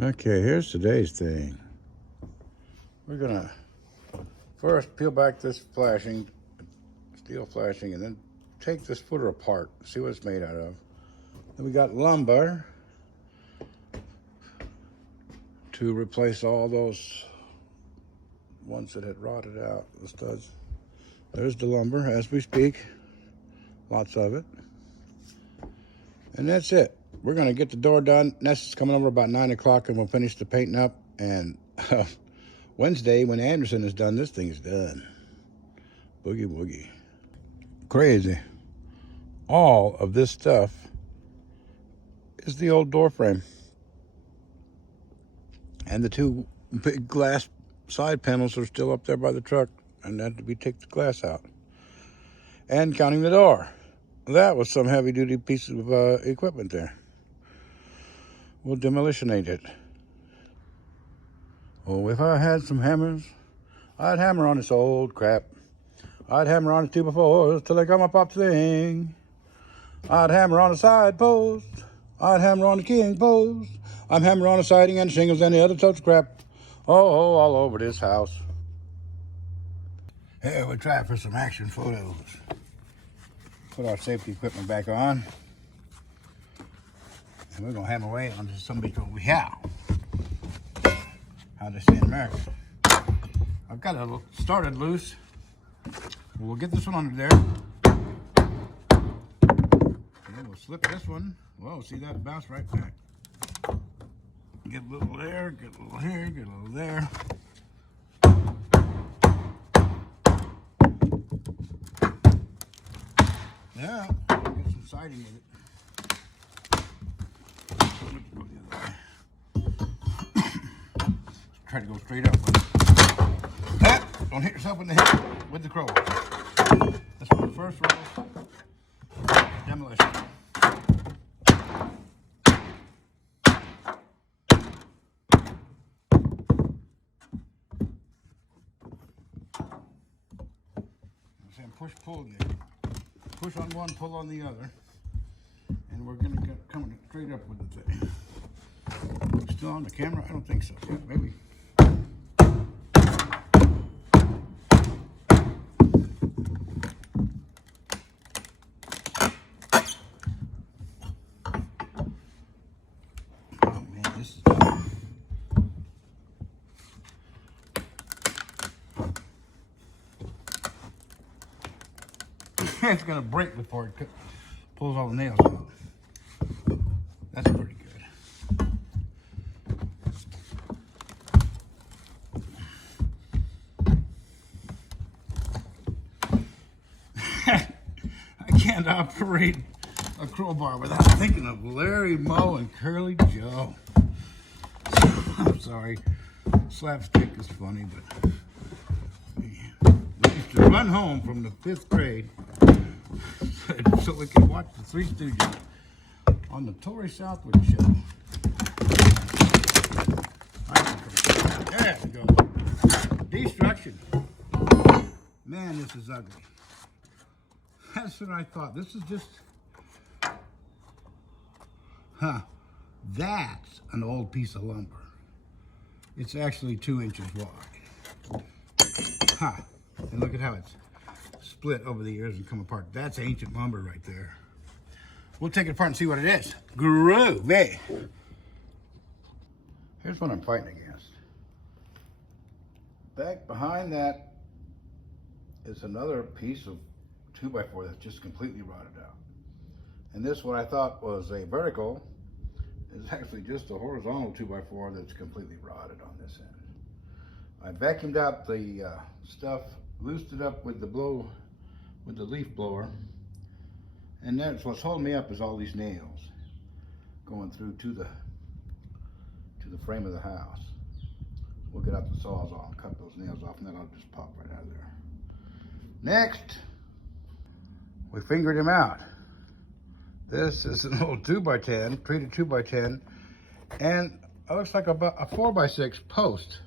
Okay, here's today's thing. We're gonna first peel back this flashing, steel flashing, and then take this footer apart, see what it's made out of. Then we got lumber to replace all those ones that had rotted out, the studs. There's the lumber as we speak, lots of it. And that's it. We're gonna get the door done. Ness is coming over about 9 o'clock and we'll finish the painting up. And Wednesday, when Anderson is done, this thing's done. Boogie woogie. Crazy. All of this stuff is the old door frame. And the two big glass side panels are still up there by the truck, and had to be take the glass out. And counting the door. That was some heavy-duty piece of equipment there. We'll demolitionate it. Oh, if I had some hammers, I'd hammer on this old crap. I'd hammer on the 2x4s till they come up off the thing. I'd hammer on the side post. I'd hammer on the king post. I'm hammering on the siding and the shingles and the other totes of crap. Oh, all over this house. Here, we'll try for some action photos. Put our safety equipment back on. And we're gonna hammer away on some bits what we have. How they say in America. I've got it started loose. We'll get this one under there. And then we'll slip this one. Whoa, see that bounce right back. Get a little there, get a little here, get a little there. Yeah, get some siding with it. Try to go straight up with it. Ah, don't hit yourself in the head with the crow. That's for the first row. Demolition. I'm saying push-pull again. Push on one, pull on the other. And we're going to get coming straight up with the thing. Still on the camera? I don't think so. Yeah, maybe. Oh man, this is it's gonna break before it pulls all the nails out. That's pretty good. I can't operate a crowbar without thinking of Larry Moe and Curly Joe. I'm sorry, slapstick is funny, but we used to run home from the 5th grade so we could watch the Three Stooges on the Torrey Southwood show. There we go. Destruction. Man, this is ugly. That's what I thought. This is just... That's an old piece of lumber. It's actually 2 inches wide. And look at how it's split over the years and come apart. That's ancient lumber right there. We'll take it apart and see what it is. Groovy. Here's what I'm fighting against. Back behind that is another piece of 2x4 that's just completely rotted out. And this, what I thought was a vertical, is actually just a horizontal 2x4 that's completely rotted on this end. I vacuumed out the stuff, loosed it up with the leaf blower, and that's what's holding me up is all these nails going through to the frame of the house. We'll get out the sawzall and cut those nails off, and then I'll just pop right out of there. Next, we fingered him out. This is an old 2x10, treated 2x10, and it looks like about a 4x6 post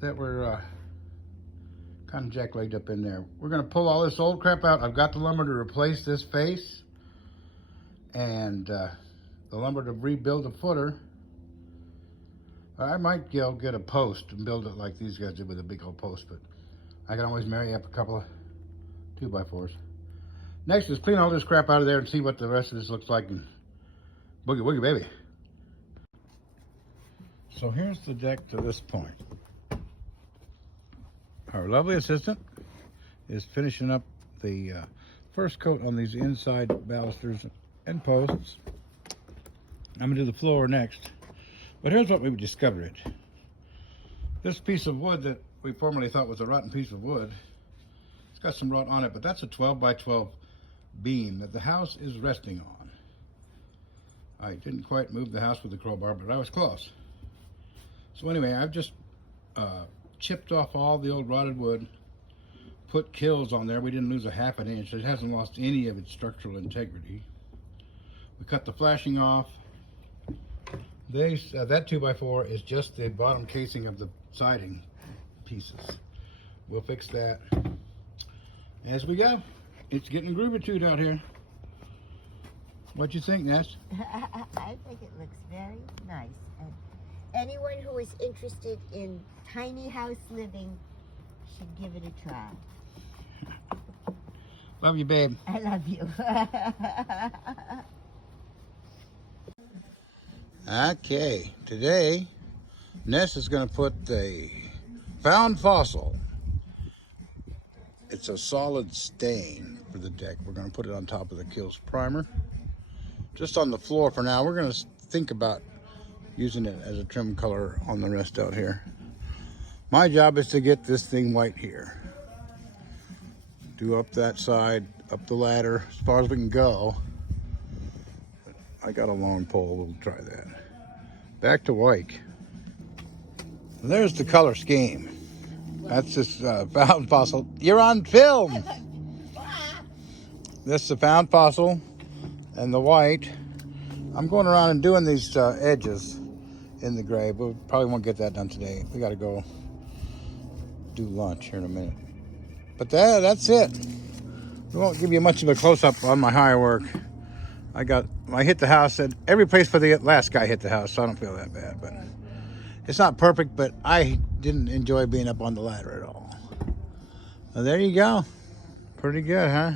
that were kind of jack-legged up in there. We're gonna pull all this old crap out. I've got the lumber to replace this face and the lumber to rebuild the footer. I might get a post and build it like these guys did with a big old post, but I can always marry up a couple of 2x4s. Next is clean all this crap out of there and see what the rest of this looks like. And boogie woogie baby. So here's the deck to this point. Our lovely assistant is finishing up the first coat on these inside balusters and posts. I'm gonna do the floor next. But here's what we discovered. This piece of wood that we formerly thought was a rotten piece of wood, it's got some rot on it, but that's a 12 by 12 beam that the house is resting on. I didn't quite move the house with the crowbar, but I was close. So anyway, I've just chipped off all the old rotted wood, put kills on there. We didn't lose a half an inch. It hasn't lost any of its structural integrity. We cut the flashing off. That 2x4 is just the bottom casing of the siding pieces. We'll fix that as we go. It's getting groovy out here. What you think, Ness? I think it looks very nice. And anyone who is interested in tiny house living should give it a try. Love you, babe. I love you. Okay, today Ness is going to put the found fossil. It's a solid stain for the deck. We're going to put it on top of the Kills primer. Just on the floor for now. We're going to think about using it as a trim color on the rest out here. My job is to get this thing white here. Do up that side, up the ladder as far as we can go. I got a long pole, we'll try that. Back to white. There's the color scheme. That's this found fossil. You're on film! This is the found fossil and the white. I'm going around and doing these edges in the gray. We probably won't get that done today. We gotta go do lunch here in a minute. But that's it. We won't give you much of a close-up on my higher work. I hit the house at every place for the last guy hit the house, so I don't feel that bad. But it's not perfect, but I didn't enjoy being up on the ladder at all. Well, there you go. Pretty good, huh?